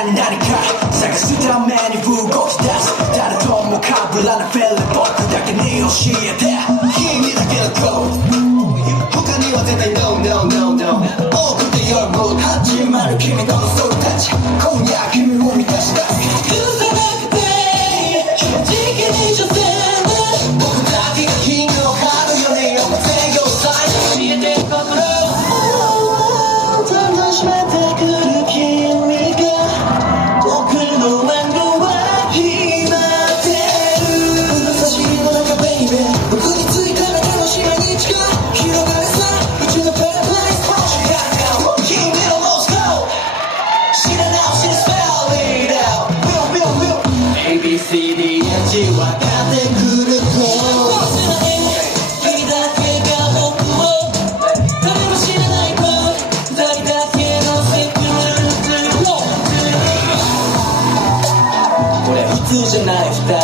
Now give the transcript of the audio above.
間に何か探すために動き出す誰とも被らないフェル僕だけに教えて君だけのコード他には絶対 No No No No 多くて夜も始まる君とのソウルタッチ今夜君を満たした許さなくて正直に女性で僕だけがキングを張るよねよ全業さえ教えて心楽しめてくる君が僕のワンドは決まってる差しの中ベイベー僕についただけの島に近広がれさ宇宙のパラダイス星が顔君のモースコー知らなおしにスペルリード ABCDH 分かってくると君だけが僕を誰も知らない子誰だけのセクルートこれ普通じゃない二